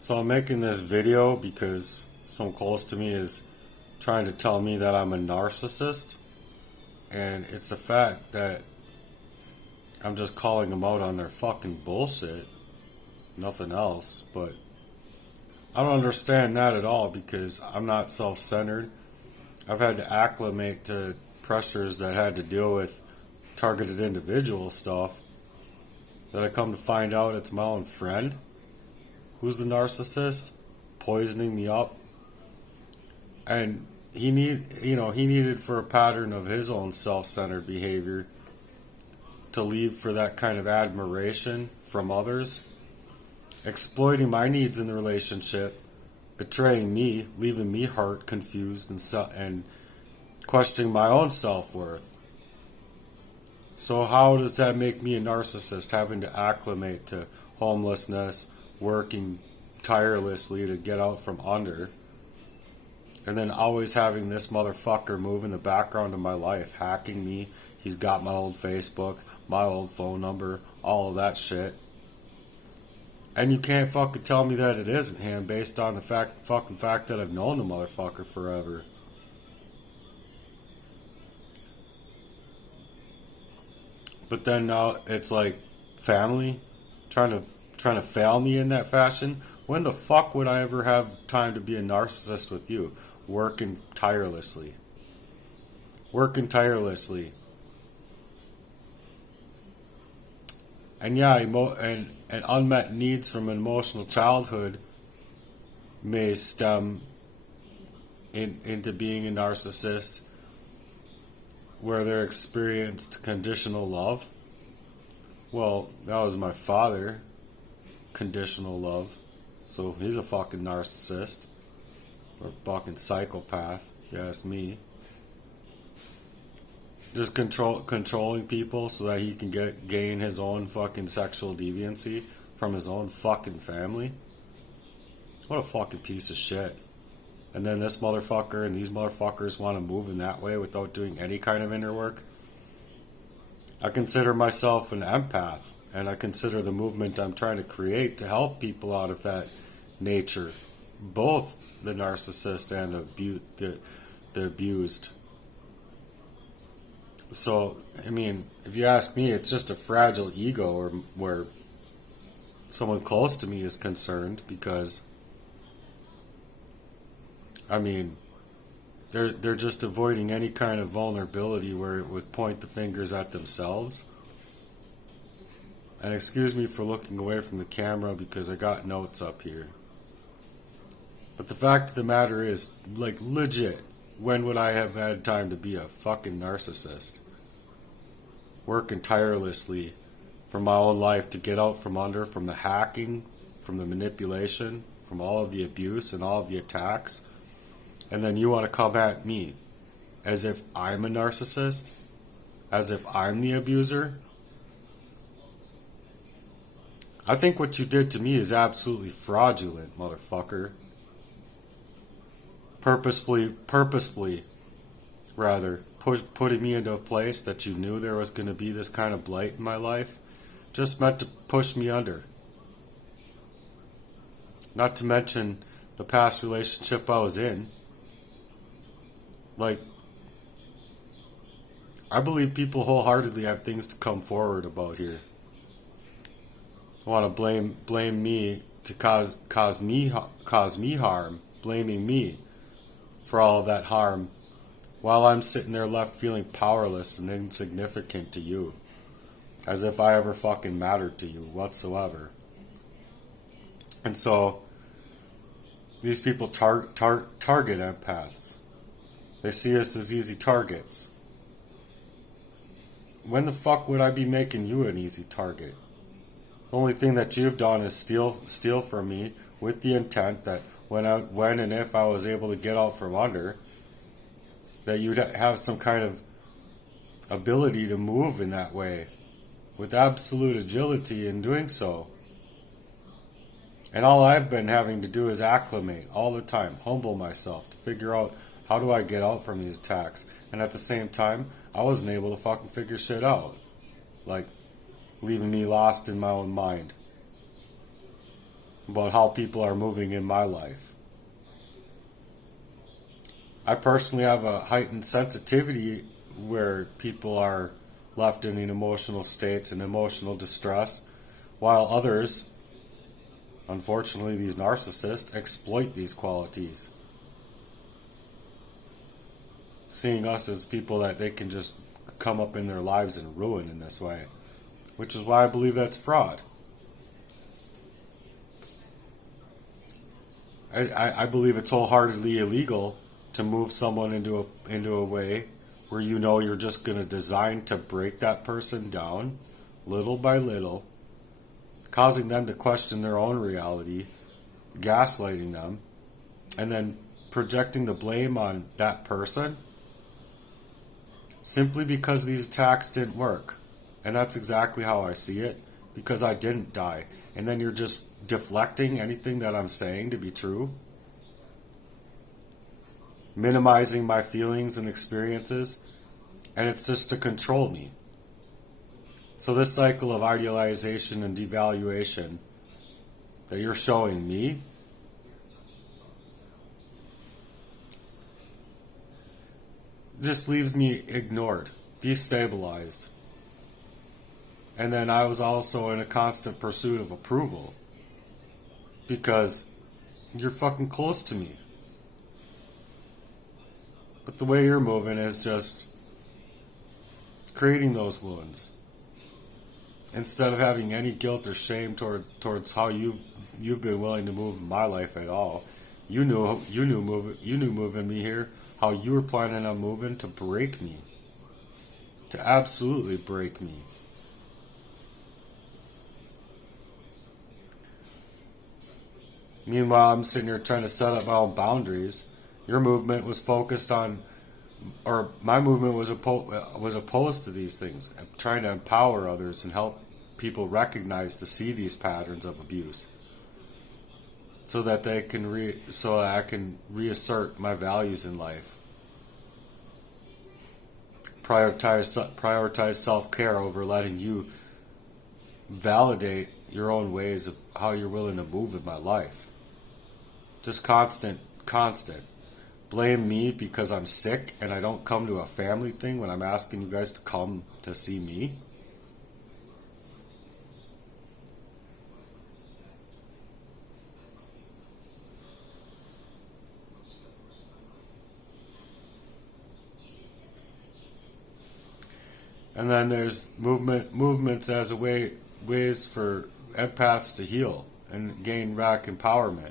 So I'm making this video because someone close to me is trying to tell me that I'm a narcissist. And it's the fact that I'm just calling them out on their fucking bullshit. Nothing else. But I don't understand that at all because I'm not self-centered. I've had to acclimate to pressures that had to deal with targeted individual stuff. That I come to find out it's my own friend. Who's the narcissist? Poisoning me up. And he needed for a pattern of his own self-centered behavior to leave for that kind of admiration from others, exploiting my needs in the relationship, betraying me, leaving me hurt, confused, and questioning my own self-worth. So how does that make me a narcissist, having to acclimate to homelessness, working tirelessly to get out from under, and then always having this motherfucker move in the background of my life, hacking me? He's got my old Facebook, my old phone number, all of that shit. And you can't fucking tell me that it isn't him based on the fact that I've known the motherfucker forever. But then now it's like family trying to fail me in that fashion. When the fuck would I ever have time to be a narcissist with you? Working tirelessly. And yeah, and unmet needs from an emotional childhood may stem into being a narcissist, where they're experienced conditional love. Well, that was my father, conditional love. So he's a fucking narcissist. Or a fucking psychopath, if you ask me. Just controlling people so that he can gain his own fucking sexual deviancy from his own fucking family. What a fucking piece of shit. And then this motherfucker and these motherfuckers want to move in that way without doing any kind of inner work. I consider myself an empath, and I consider the movement I'm trying to create to help people out of that nature. Both the narcissist and the abused. So, I mean, if you ask me, it's just a fragile ego or where someone close to me is concerned, because I mean, they're just avoiding any kind of vulnerability where it would point the fingers at themselves. And excuse me for looking away from the camera because I got notes up here. But the fact of the matter is, like, legit, when would I have had time to be a fucking narcissist? Working tirelessly for my own life to get out from under, from the hacking, from the manipulation, from all of the abuse and all of the attacks. And then you want to come at me as if I'm a narcissist? As if I'm the abuser? I think what you did to me is absolutely fraudulent, motherfucker. Purposefully, putting me into a place that you knew there was going to be this kind of blight in my life, just meant to push me under. Not to mention the past relationship I was in. Like, I believe people wholeheartedly have things to come forward about here. Want to blame me to cause me harm, blaming me for all of that harm, while I'm sitting there left feeling powerless and insignificant to you, as if I ever fucking mattered to you whatsoever. And so these people target empaths. They see us as easy targets. When the fuck would I be making you an easy target? The only thing that you've done is steal from me with the intent that when and if I was able to get out from under, that you'd have some kind of ability to move in that way with absolute agility in doing so. And all I've been having to do is acclimate all the time, humble myself to figure out how do I get out from these attacks. And at the same time, I wasn't able to fucking figure shit out. Like, leaving me lost in my own mind. about how people are moving in my life. I personally have a heightened sensitivity where people are left in emotional states and emotional distress, while others, unfortunately these narcissists, exploit these qualities, seeing us as people that they can just come up in their lives and ruin in this way, which is why I believe that's fraud. I believe it's wholeheartedly illegal to move someone into a way where you know you're just going to design to break that person down little by little, causing them to question their own reality, gaslighting them, and then projecting the blame on that person simply because these attacks didn't work. And that's exactly how I see it, because I didn't die. And then you're just deflecting anything that I'm saying to be true, minimizing my feelings and experiences, and it's just to control me. So this cycle of idealization and devaluation that you're showing me just leaves me ignored, destabilized. And then I was also in a constant pursuit of approval because you're fucking close to me. But the way you're moving is just creating those wounds instead of having any guilt or shame towards how you've been willing to move in my life at all. You knew moving me here how you were planning on moving to break me, to absolutely break me. Meanwhile, I'm sitting here trying to set up my own boundaries. Your movement was focused on, or my movement was opposed to these things. I'm trying to empower others and help people recognize to see these patterns of abuse, so that they can so that I can reassert my values in life. Prioritize self-care over letting you validate your own ways of how you're willing to move in my life. Just constant. Blame me because I'm sick and I don't come to a family thing when I'm asking you guys to come to see me. And then there's movements as ways for empaths to heal and gain back empowerment.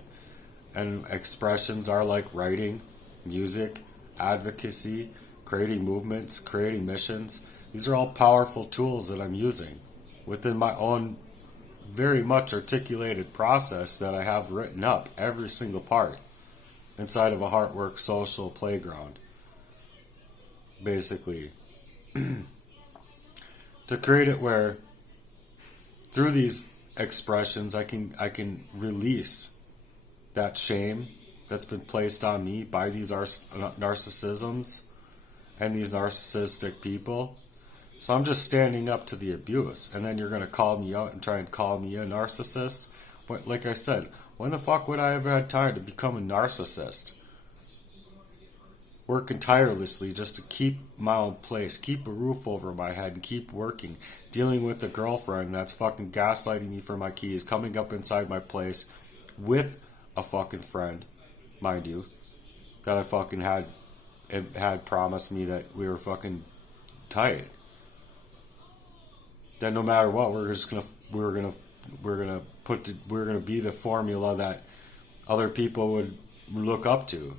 And expressions are like writing, music, advocacy, creating movements, creating missions. These are all powerful tools that I'm using within my own very much articulated process that I have written up, every single part, inside of a Heartwork social playground, basically. To create it where, through these expressions, I can release that shame that's been placed on me by these narcissisms and these narcissistic people. So I'm just standing up to the abuse, and then you're going to call me out and try and call me a narcissist. But like I said, when the fuck would I ever had time to become a narcissist? Working tirelessly just to keep my own place, keep a roof over my head, and keep working. Dealing with a girlfriend that's fucking gaslighting me for my keys, coming up inside my place with a fucking friend, mind you, that I fucking had promised me that we were fucking tight. That no matter what, we're gonna be the formula that other people would look up to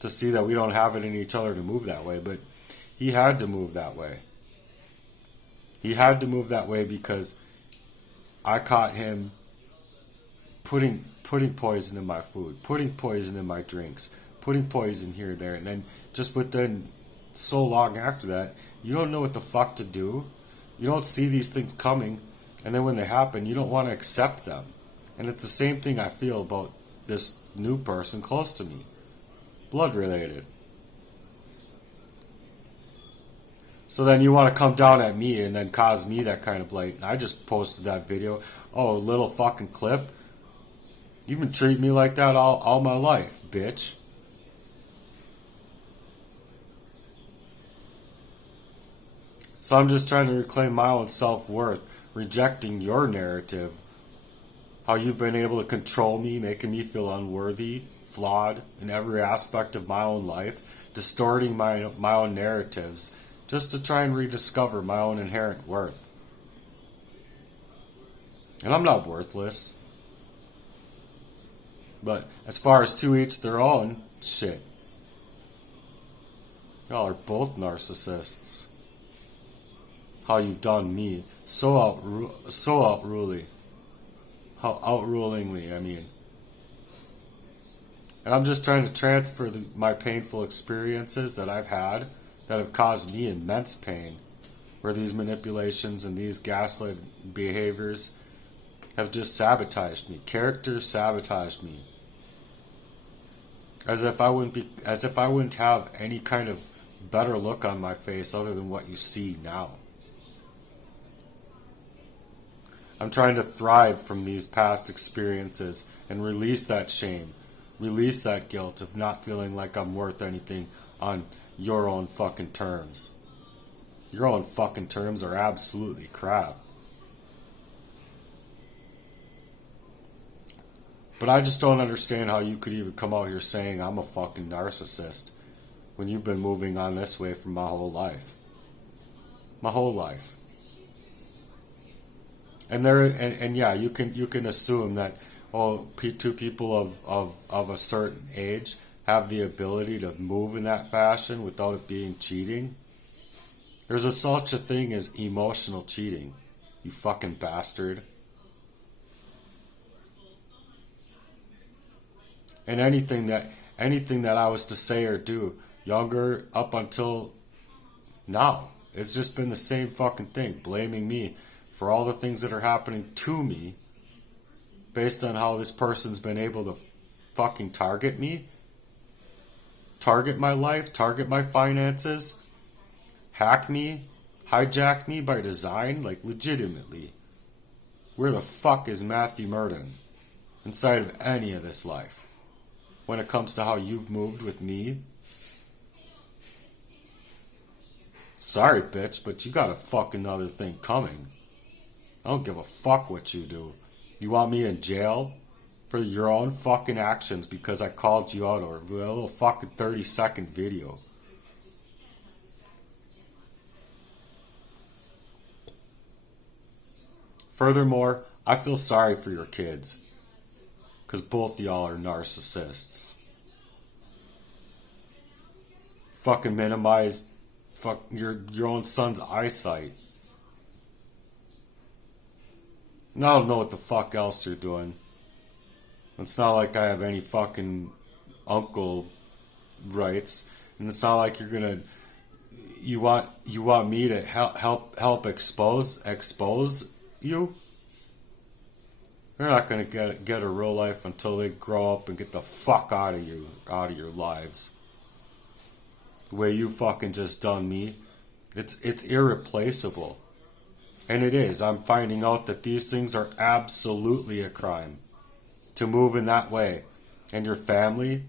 see that we don't have it in each other to move that way. But he had to move that way. He had to move that way because I caught him putting poison in my food, putting poison in my drinks, putting poison here and there, and then just within so long after that, you don't know what the fuck to do. You don't see these things coming, and then when they happen, you don't want to accept them. And it's the same thing I feel about this new person close to me, blood related. So then you want to come down at me and then cause me that kind of blight. And I just posted that video. Oh, a little fucking clip. You've been treating me like that all my life, bitch. So I'm just trying to reclaim my own self-worth, rejecting your narrative. How you've been able to control me, making me feel unworthy, flawed in every aspect of my own life, distorting my own narratives, just to try and rediscover my own inherent worth. And I'm not worthless. But as far as to each their own, shit. Y'all are both narcissists. How you've done me so outrulingly. How outrulingly, I mean. And I'm just trying to transfer my painful experiences that I've had that have caused me immense pain, where these manipulations and these gaslit behaviors have just sabotaged me. Character sabotaged me. As if I wouldn't have any kind of better look on my face other than what you see now. I'm trying to thrive from these past experiences and release that shame, release that guilt of not feeling like I'm worth anything on your own fucking terms. Your own fucking terms are absolutely crap. But I just don't understand how you could even come out here saying I'm a fucking narcissist when you've been moving on this way for my whole life. My whole life. And yeah, you can assume that two people of a certain age have the ability to move in that fashion without it being cheating. There's such a thing as emotional cheating, you fucking bastard. And anything that I was to say or do younger up until now, it's just been the same fucking thing, blaming me for all the things that are happening to me based on how this person's been able to fucking target me, target my life, target my finances, hack me, hijack me by design, like legitimately. Where the fuck is Matthew Murden inside of any of this life when it comes to how you've moved with me? Sorry, bitch, but you got a fucking other thing coming. I don't give a fuck what you do. You want me in jail for your own fucking actions because I called you out over a little fucking 30-second video. Furthermore, I feel sorry for your kids because both y'all are narcissists. Fucking minimize your own son's eyesight. I don't know what the fuck else you're doing. It's not like I have any fucking uncle rights, and it's not like you're gonna. You want me to help expose you? They're not gonna get a real life until they grow up and get the fuck out of your lives. The way you fucking just done me, it's irreplaceable. And it is. I'm finding out that these things are absolutely a crime. To move in that way. And your family?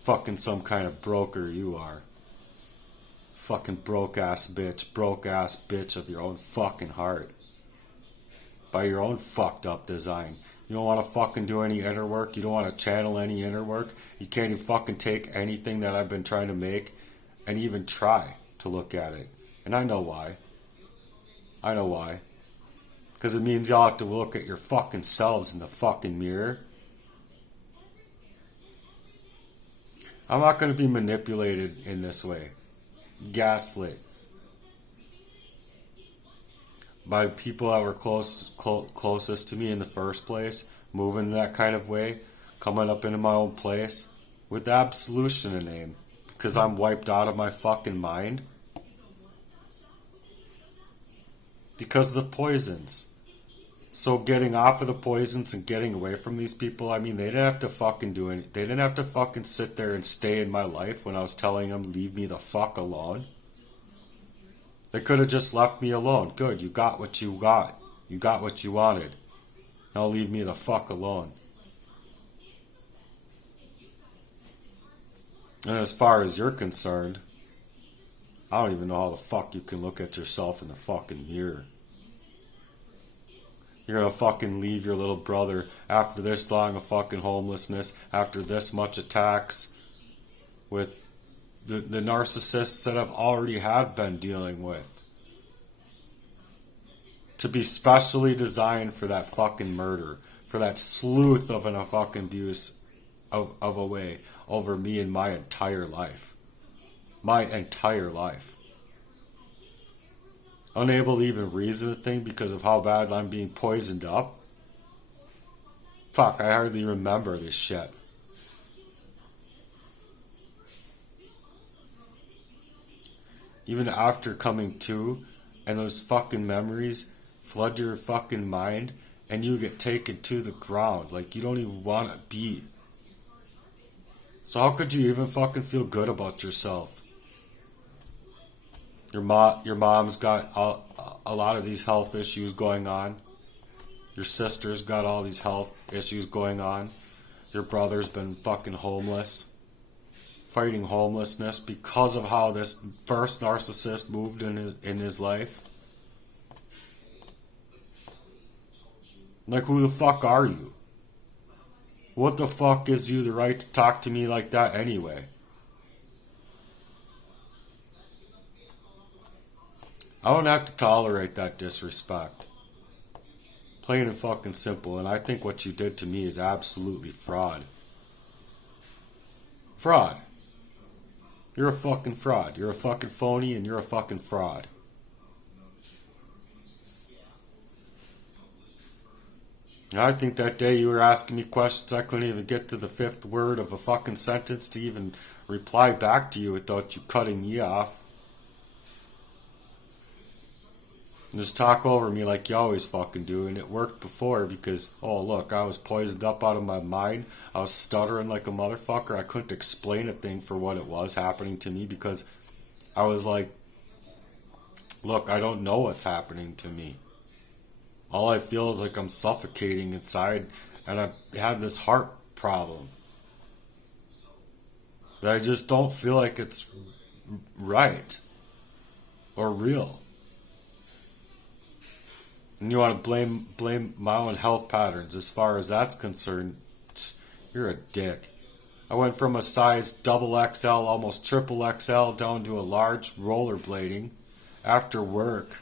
Fucking some kind of broker you are. Fucking broke ass bitch of your own fucking heart. By your own fucked up design. You don't want to fucking do any inner work. You don't want to channel any inner work. You can't even fucking take anything that I've been trying to make and even try to look at it. And I know why. Because it means y'all have to look at your fucking selves in the fucking mirror. I'm not going to be manipulated in this way. Gaslit. By people that were closest to me in the first place, moving that kind of way, coming up into my own place, with absolution in name, because I'm wiped out of my fucking mind. Because of the poisons. So getting off of the poisons and getting away from these people, I mean, they didn't have to fucking do anything. They didn't have to fucking sit there and stay in my life when I was telling them, leave me the fuck alone. They could have just left me alone. Good, you got what you got. You got what you wanted. Now leave me the fuck alone. And as far as you're concerned, I don't even know how the fuck you can look at yourself in the fucking mirror. You're gonna fucking leave your little brother after this long of fucking homelessness, after this much attacks, with the narcissists that I've already had been dealing with, to be specially designed for that fucking murder, for that sleuth of a fucking abuse of a way over me and my entire life. My entire life. Unable to even reason a thing because of how bad I'm being poisoned up. Fuck, I hardly remember this shit. Even after coming to, and those fucking memories flood your fucking mind, and you get taken to the ground like you don't even want to be. So how could you even fucking feel good about yourself? Your mom's got a lot of these health issues going on. Your sister's got all these health issues going on. Your brother's been fucking homeless. Fighting homelessness because of how this first narcissist moved in his life. Like, who the fuck are you? What the fuck gives you the right to talk to me like that anyway? I don't have to tolerate that disrespect. Plain and fucking simple, and I think what you did to me is absolutely fraud. Fraud. You're a fucking fraud. You're a fucking phony and you're a fucking fraud. And I think that day you were asking me questions, I couldn't even get to the fifth word of a fucking sentence to even reply back to you without you cutting me off. And just talk over me like you always fucking do, and it worked before because, oh look, I was poisoned up out of my mind, I was stuttering like a motherfucker, I couldn't explain a thing for what it was happening to me because I was like, look, I don't know what's happening to me. All I feel is like I'm suffocating inside, and I have this heart problem that I just don't feel like it's right or real. And you want to blame my own health patterns as far as that's concerned. You're a dick. I went from a size double XL, almost triple XL, down to a large rollerblading after work,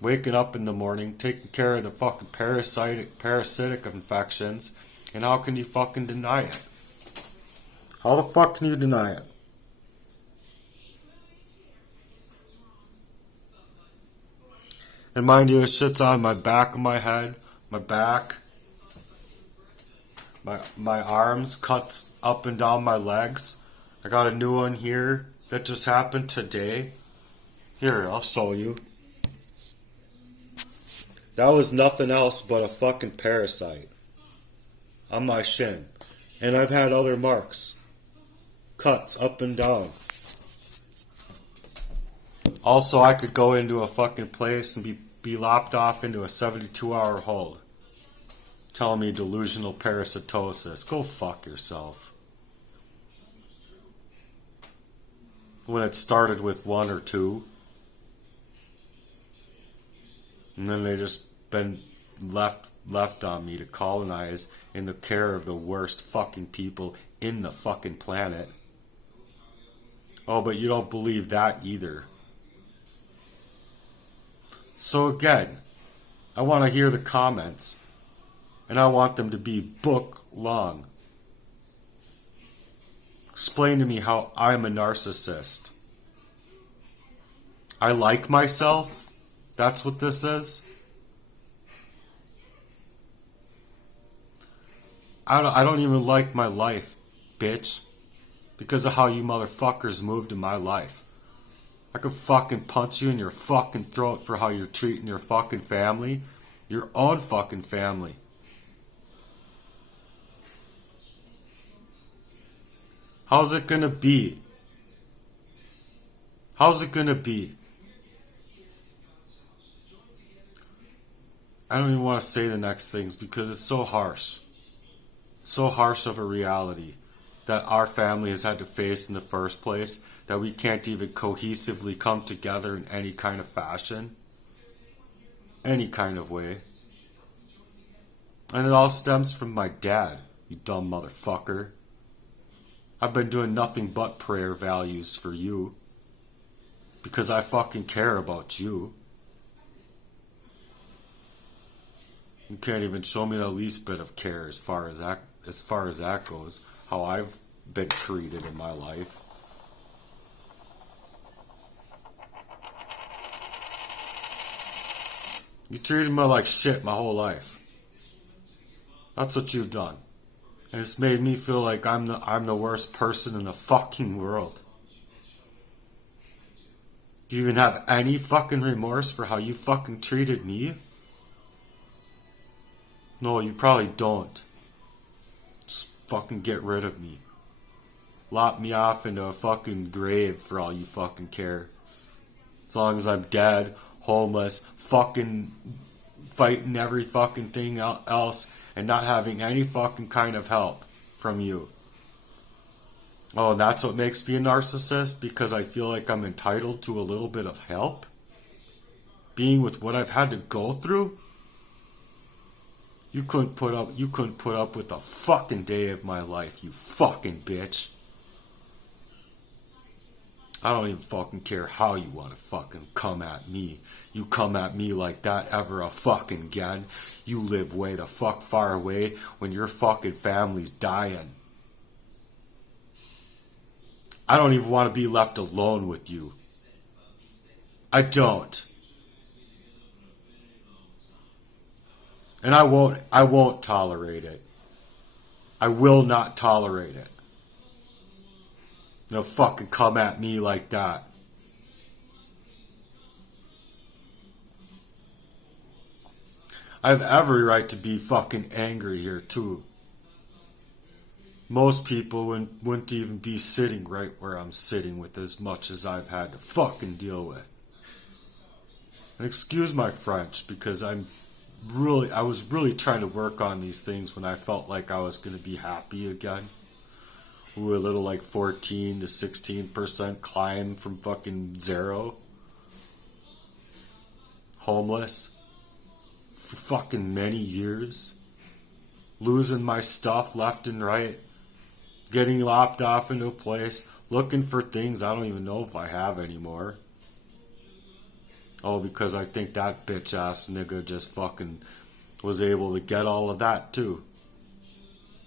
waking up in the morning, taking care of the fucking parasitic infections, and how can you fucking deny it? How the fuck can you deny it? And mind you, this shit's on my back of my head, my back, my arms, cuts up and down my legs. I got a new one here that just happened today. Here, I'll show you. That was nothing else but a fucking parasite on my shin. And I've had other marks. Cuts up and down. Also, I could go into a fucking place and be lopped off into a 72-hour hold. Telling me delusional parasitosis. Go fuck yourself. When it started with one or two. And then they just been left on me to colonize in the care of the worst fucking people in the fucking planet. Oh, but you don't believe that either. So again, I want to hear the comments, and I want them to be book long. Explain to me how I'm a narcissist. I like myself? That's what this is? I don't even like my life, bitch, because of how you motherfuckers moved in my life. I could fucking punch you in your fucking throat for how you're treating your fucking family. Your own fucking family. How's it gonna be? How's it gonna be? I don't even want to say the next things because it's so harsh. So harsh of a reality that our family has had to face in the first place that we can't even cohesively come together in any kind of fashion, any kind of way. And it all stems from my dad, you dumb motherfucker. I've been doing nothing but prayer values for you because I fucking care about you. You can't even show me the least bit of care as far as that goes. How I've been treated in my life. You treated me like shit my whole life. That's what you've done. And it's made me feel like I'm the worst person in the fucking world. Do you even have any fucking remorse for how you fucking treated me? No, you probably don't. Just fucking get rid of me. Lock me off into a fucking grave for all you fucking care. As long as I'm dead, homeless, fucking fighting every fucking thing else and not having any fucking kind of help from you. Oh, and that's what makes me a narcissist? Because I feel like I'm entitled to a little bit of help? Being with what I've had to go through? You couldn't put up with a fucking day of my life, you fucking bitch. I don't even fucking care how you want to fucking come at me. You come at me like that ever a fucking again. You live way the fuck far away when your fucking family's dying. I don't even want to be left alone with you. I don't. And I won't tolerate it. I will not tolerate it. No fucking come at me like that. I have every right to be fucking angry here too. Most people wouldn't even be sitting right where I'm sitting with as much as I've had to fucking deal with. And excuse my French because I was really trying to work on these things when I felt like I was going to be happy again. We were a little like 14 to 16% climb from fucking zero. Homeless. For fucking many years. Losing my stuff left and right. Getting lopped off into a place. Looking for things I don't even know if I have anymore. Oh, because I think that bitch ass nigga just fucking was able to get all of that too.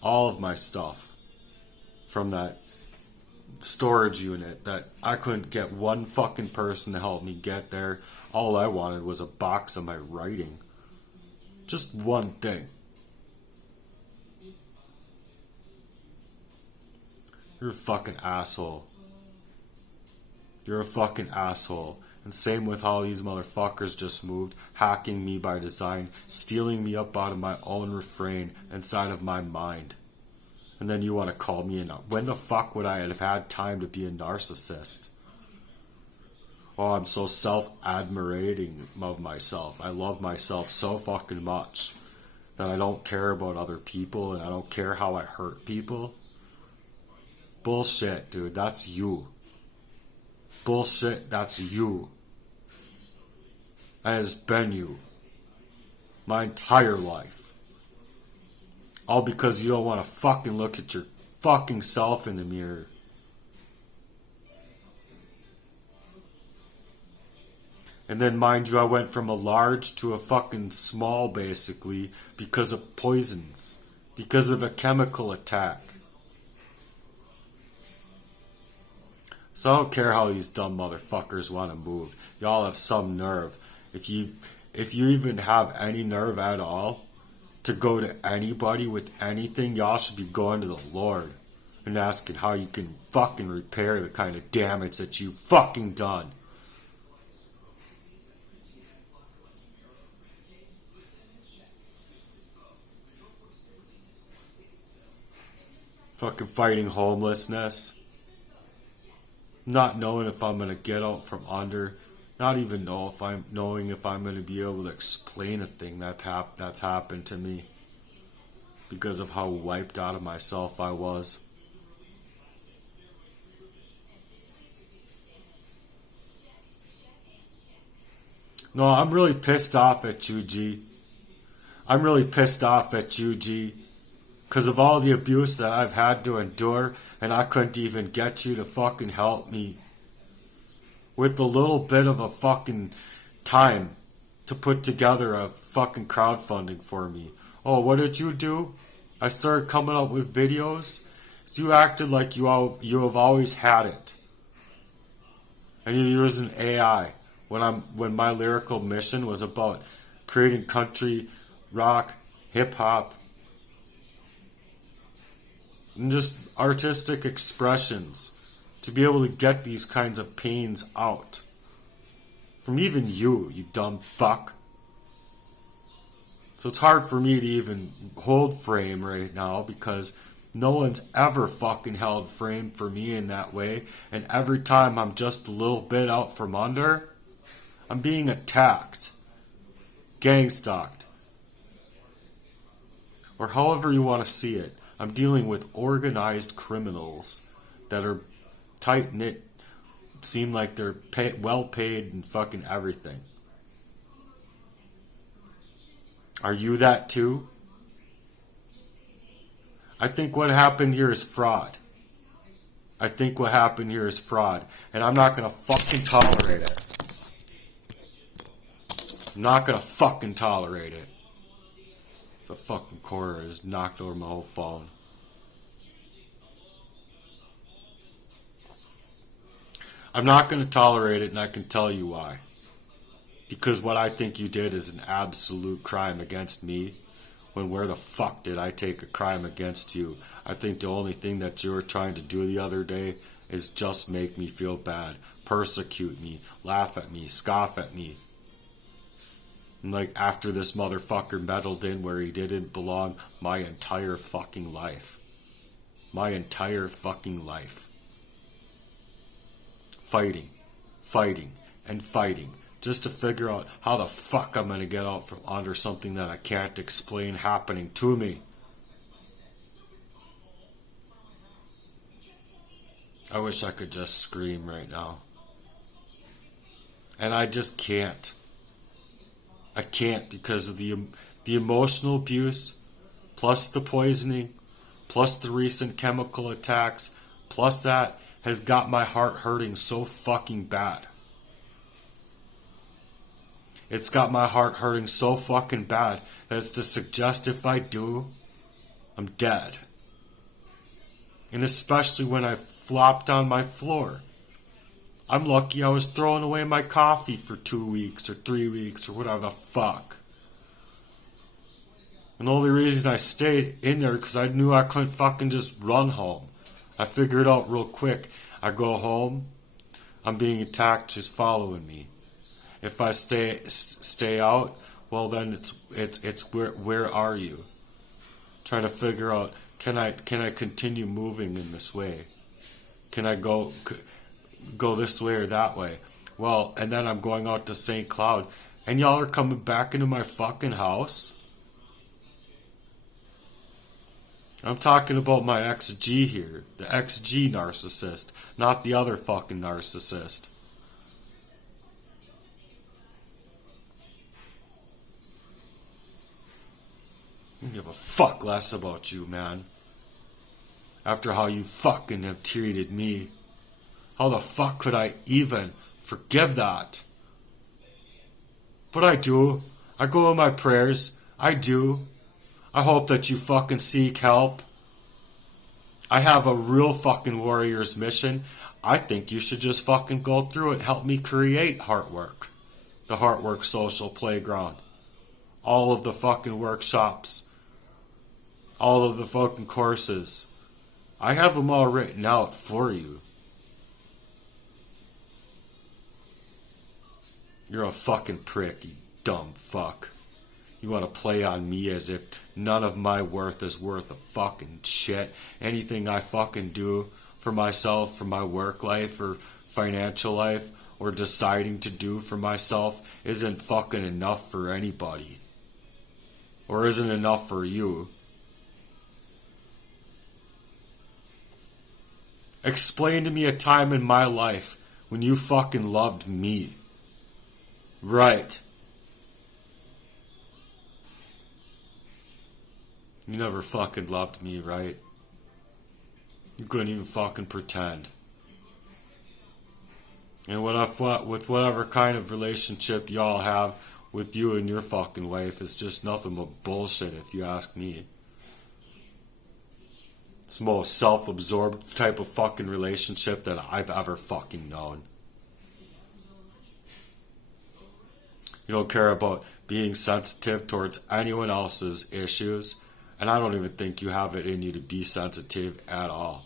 All of my stuff. From that storage unit that I couldn't get one fucking person to help me get there. All I wanted was a box of my writing. Just one thing. You're a fucking asshole. You're a fucking asshole. And same with how these motherfuckers just moved, hacking me by design, stealing me up out of my own refrain inside of my mind. And then you want to call me when the fuck would I have had time to be a narcissist? Oh, I'm so self-admirating of myself. I love myself so fucking much that I don't care about other people and I don't care how I hurt people. Bullshit, dude. That's you. Bullshit, that's you. And it's been you. My entire life. All because you don't want to fucking look at your fucking self in the mirror. And then, mind you, I went from a large to a fucking small, basically, because of poisons. Because of a chemical attack. So I don't care how these dumb motherfuckers want to move. Y'all have some nerve. If you even have any nerve at all, to go to anybody with anything, y'all should be going to the Lord and asking how you can fucking repair the kind of damage that you've fucking done. Fucking fighting homelessness. Not knowing if I'm gonna get out from under. not even knowing if I'm going to be able to explain a thing that's happened to me because of how wiped out of myself I was. No, I'm really pissed off at you, G. I'm really pissed off at you, G. Because of all the abuse that I've had to endure, and I couldn't even get you to fucking help me with a little bit of a fucking time to put together a fucking crowdfunding for me. Oh, what did you do? I started coming up with videos. So you acted like you have always had it, and you're using AI when my lyrical mission was about creating country, rock, hip hop, and just artistic expressions to be able to get these kinds of pains out from even you dumb fuck. So it's hard for me to even hold frame right now because no one's ever fucking held frame for me in that way, and every time I'm just a little bit out from under, I'm being attacked, gang-stalked, or however you want to see it. I'm dealing with organized criminals that are tight-knit, seem like they're well paid and fucking everything. Are you that too? I think what happened here is fraud. I think what happened here is fraud, and I'm not gonna fucking tolerate it. I'm not gonna fucking tolerate it. It's a fucking quarter. I just knocked over my whole phone. I'm not going to tolerate it, and I can tell you why. Because what I think you did is an absolute crime against me, when where the fuck did I take a crime against you? I think the only thing that you were trying to do the other day is just make me feel bad, persecute me, laugh at me, scoff at me. And like after this motherfucker meddled in where he didn't belong my entire fucking life. My entire fucking life. Fighting, and fighting, just to figure out how the fuck I'm gonna get out from under something that I can't explain happening to me. I wish I could just scream right now. And I just can't. I can't because of the emotional abuse, plus the poisoning, plus the recent chemical attacks, plus that has got my heart hurting so fucking bad. It's got my heart hurting so fucking bad that it's to suggest if I do, I'm dead. And especially when I flopped on my floor. I'm lucky I was throwing away my coffee for 2 weeks or 3 weeks or whatever the fuck. And the only reason I stayed in there because I knew I couldn't fucking just run home. I figured out real quick. I go home, I'm being attacked, just following me. If I stay out, well then it's where are you? Trying to figure out can I continue moving in this way? Can I go this way or that way? Well, and then I'm going out to St. Cloud, and y'all are coming back into my fucking house. I'm talking about my XG here. The XG narcissist. Not the other fucking narcissist. I don't give a fuck less about you, man. After how you fucking have treated me. How the fuck could I even forgive that? But I do. I go in my prayers. I do. I hope that you fucking seek help. I have a real fucking warrior's mission. I think you should just fucking go through it and help me create Heartwork. The Heartwork Social Playground. All of the fucking workshops. All of the fucking courses. I have them all written out for you. You're a fucking prick, you dumb fuck. You want to play on me as if none of my worth is worth a fucking shit. Anything I fucking do for myself, for my work life, or financial life, or deciding to do for myself isn't fucking enough for anybody. Or isn't enough for you. Explain to me a time in my life when you fucking loved me. Right. You never fucking loved me, right? You couldn't even fucking pretend. And with whatever kind of relationship y'all have with you and your fucking wife, it's just nothing but bullshit if you ask me. It's the most self-absorbed type of fucking relationship that I've ever fucking known. You don't care about being sensitive towards anyone else's issues, and I don't even think you have it in you to be sensitive at all.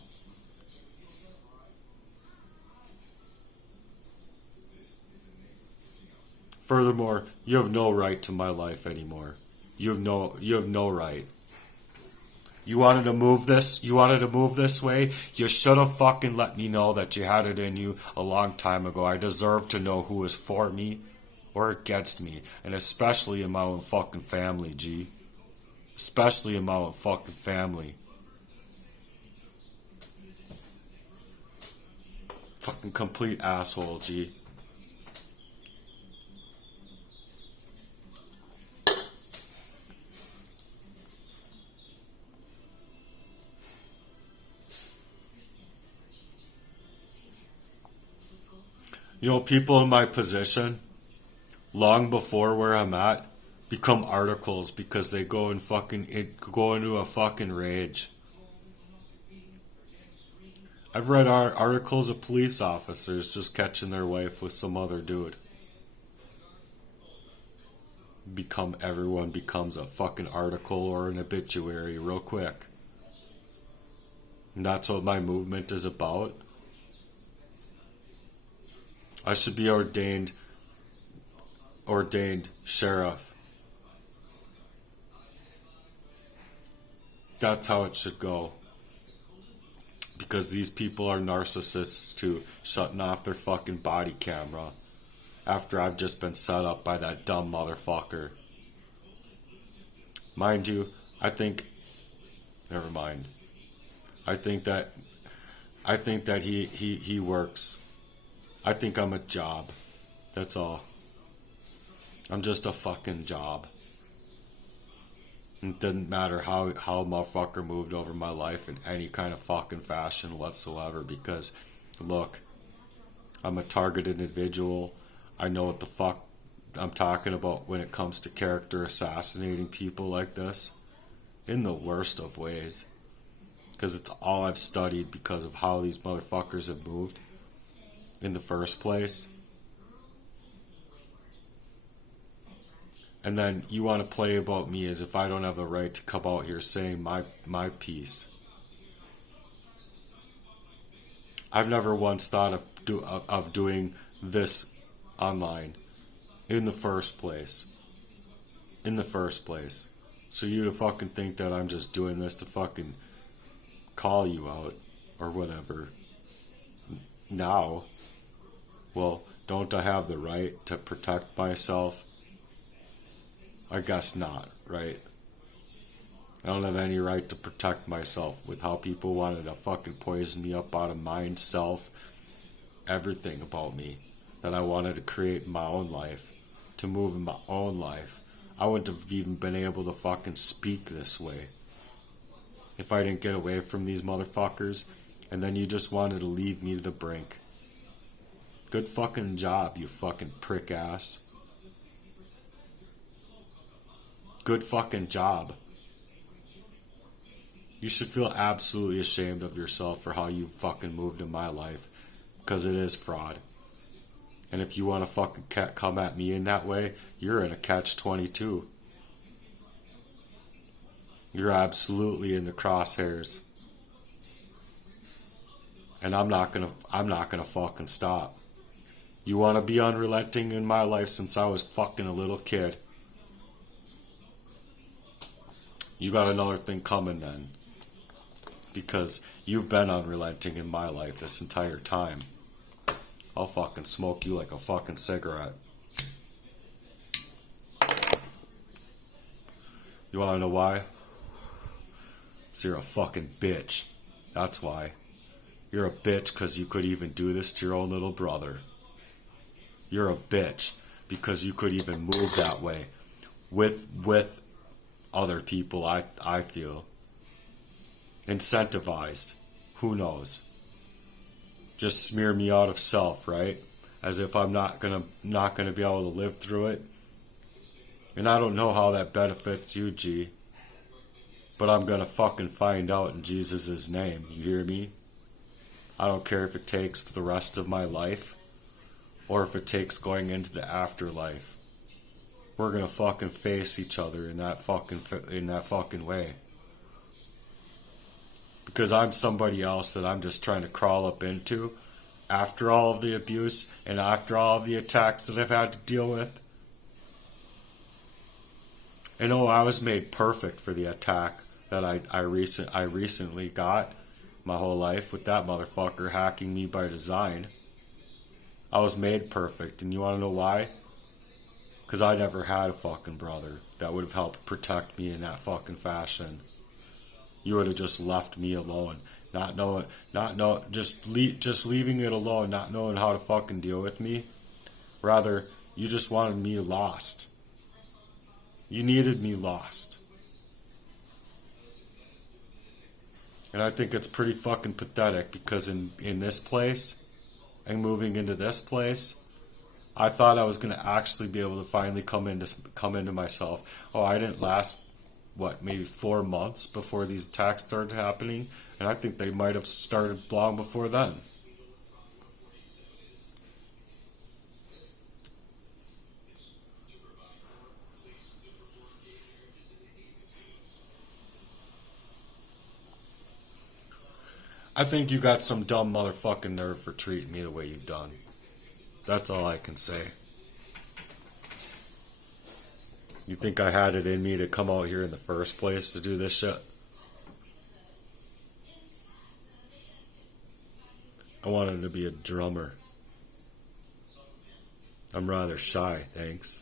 Furthermore, you have no right to my life anymore. You have no right. You wanted to move this way? You should have fucking let me know that you had it in you a long time ago. I deserve to know who is for me or against me. And especially in my own fucking family, G. Especially in my own fucking family. Fucking complete asshole, G. You know, people in my position, long before where I'm at, become articles because they go into a fucking rage. I've read articles of police officers just catching their wife with some other dude. Everyone becomes a fucking article or an obituary real quick. And that's what my movement is about. I should be ordained sheriff. That's how it should go. Because these people are narcissists too, shutting off their fucking body camera after I've just been set up by that dumb motherfucker. Mind you, never mind. I think that he works. I think I'm a job. That's all. I'm just a fucking job. It doesn't matter how a motherfucker moved over my life in any kind of fucking fashion whatsoever, because, look, I'm a targeted individual. I know what the fuck I'm talking about when it comes to character assassinating people like this. In the worst of ways. Because it's all I've studied because of how these motherfuckers have moved in the first place. And then you want to play about me as if I don't have the right to come out here saying my piece. I've never once thought of doing this online in the first place. So you to fucking think that I'm just doing this to fucking call you out or whatever now. Well, don't I have the right to protect myself? I guess not, right? I don't have any right to protect myself with how people wanted to fucking poison me up out of mind, self, everything about me. That I wanted to create my own life, to move in my own life. I wouldn't have even been able to fucking speak this way if I didn't get away from these motherfuckers, and then you just wanted to leave me to the brink. Good fucking job, you fucking prick ass. Good fucking job. You should feel absolutely ashamed of yourself for how you fucking moved in my life, because it is fraud. And if you want to fucking come at me in that way, you're in a catch-22. You're absolutely in the crosshairs. And I'm not gonna fucking stop. You want to be unrelenting in my life since I was fucking a little kid. You got another thing coming then. Because you've been unrelenting in my life this entire time. I'll fucking smoke you like a fucking cigarette. You wanna know why? 'Cause you're a fucking bitch. That's why. You're a bitch because you could even do this to your own little brother. You're a bitch because you could even move that way with other people, I feel. Incentivized. Who knows? Just smear me out of self, right? As if I'm not gonna be able to live through it. And I don't know how that benefits you, G. But I'm gonna fucking find out in Jesus' name. You hear me? I don't care if it takes the rest of my life or if it takes going into the afterlife. We're gonna fucking face each other in that fucking way. Because I'm somebody else that I'm just trying to crawl up into after all of the abuse and after all of the attacks that I've had to deal with. And I was made perfect for the attack that I recently got my whole life with that motherfucker hacking me by design. I was made perfect, and you want to know why? Because I never had a fucking brother that would have helped protect me in that fucking fashion. You would have just left me alone, just leaving it alone, not knowing how to fucking deal with me. Rather, you just wanted me lost. You needed me lost. And I think it's pretty fucking pathetic because in this place and moving into this place, I thought I was going to actually be able to finally come into myself. Oh, I didn't last, maybe 4 months before these attacks started happening, and I think they might have started long before then. I think you got some dumb motherfucking nerve for treating me the way you've done. That's all I can say. You think I had it in me to come out here in the first place to do this shit? I wanted to be a drummer. I'm rather shy, thanks.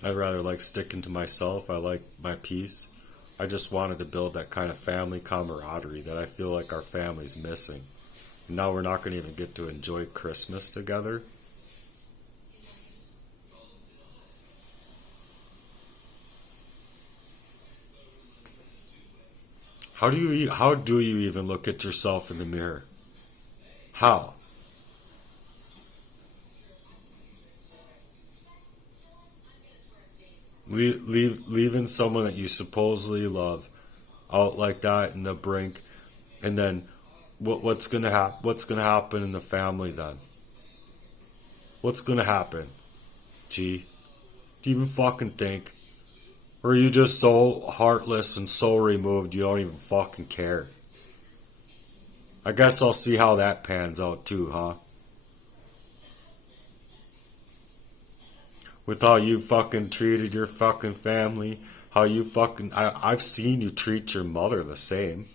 I rather like sticking to myself. I like my peace. I just wanted to build that kind of family camaraderie that I feel like our family's missing. And now we're not going to even get to enjoy Christmas together. How do you even look at yourself in the mirror? How? Leaving someone that you supposedly love out like that in the brink, and then what's gonna happen in the family then? What's gonna happen? Gee, do you even fucking think? Or are you just so heartless and so removed you don't even fucking care? I guess I'll see how that pans out too, huh? With how you fucking treated your fucking family, how you fucking... I've seen you treat your mother the same.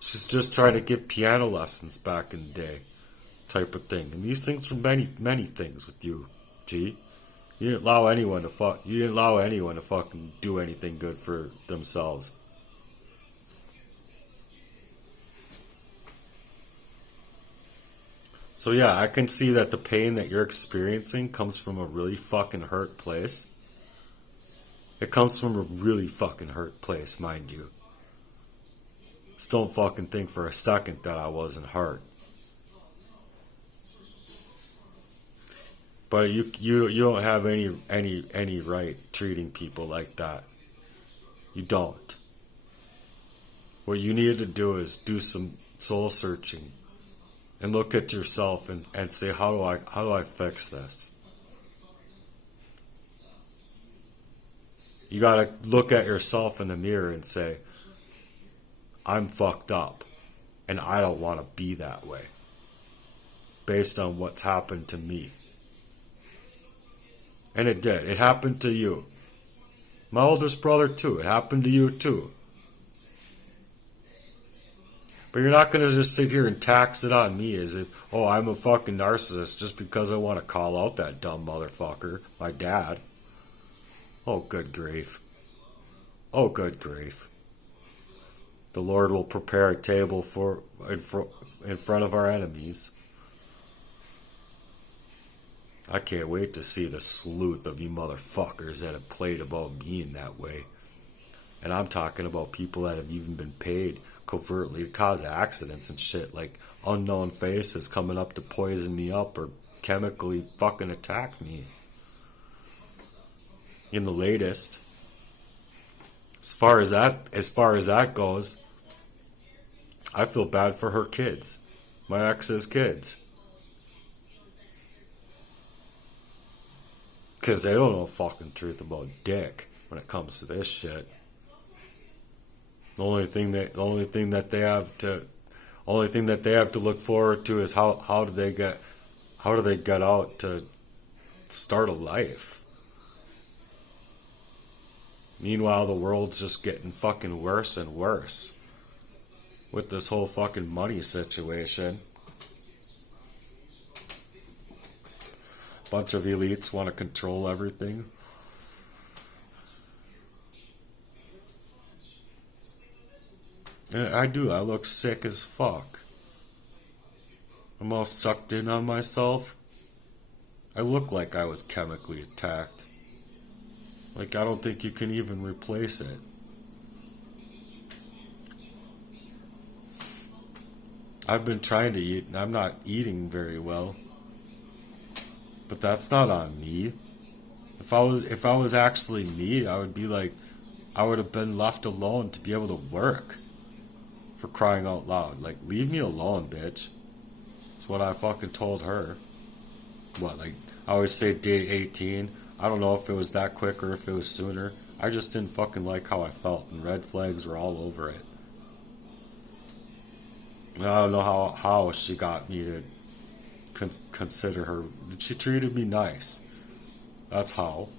She's just trying to give piano lessons back in the day, type of thing. And these things from many things with you, G. You didn't allow anyone to fucking do anything good for themselves. So yeah, I can see that the pain that you're experiencing comes from a really fucking hurt place. It comes from a really fucking hurt place, mind you. Just don't fucking think for a second that I wasn't hurt. But you don't have any right treating people like that. You don't. What you need to do is do some soul searching and look at yourself and say, how do I fix this? You gotta look at yourself in the mirror and say, I'm fucked up and I don't want to be that way based on what's happened to me. And it did. It happened to you. My oldest brother too. It happened to you too. But you're not gonna just sit here and tax it on me as if, oh, I'm a fucking narcissist just because I want to call out that dumb motherfucker, my dad. Oh, good grief. Oh, good grief. The Lord will prepare a table in front of our enemies. I can't wait to see the sleuth of you motherfuckers that have played about me in that way. And I'm talking about people that have even been paid covertly to cause accidents and shit, like unknown faces coming up to poison me up or chemically fucking attack me. In the latest, as far as that goes, I feel bad for her kids, my ex's kids, because they don't know fucking truth about dick when it comes to this shit. The only thing that they have to look forward to is how do they get out to start a life. Meanwhile, the world's just getting fucking worse and worse with this whole fucking money situation. Bunch of elites want to control everything. And I do. I look sick as fuck. I'm all sucked in on myself. I look like I was chemically attacked. Like, I don't think you can even replace it. I've been trying to eat, and I'm not eating very well. But that's not on me. If I was actually me, I would have been left alone to be able to work. For crying out loud. Like, leave me alone, bitch. That's what I fucking told her. What, like, I always say day 18. I don't know if it was that quick or if it was sooner. I just didn't fucking like how I felt, and red flags were all over it. And I don't know how she got me to consider her. She treated me nice. That's how.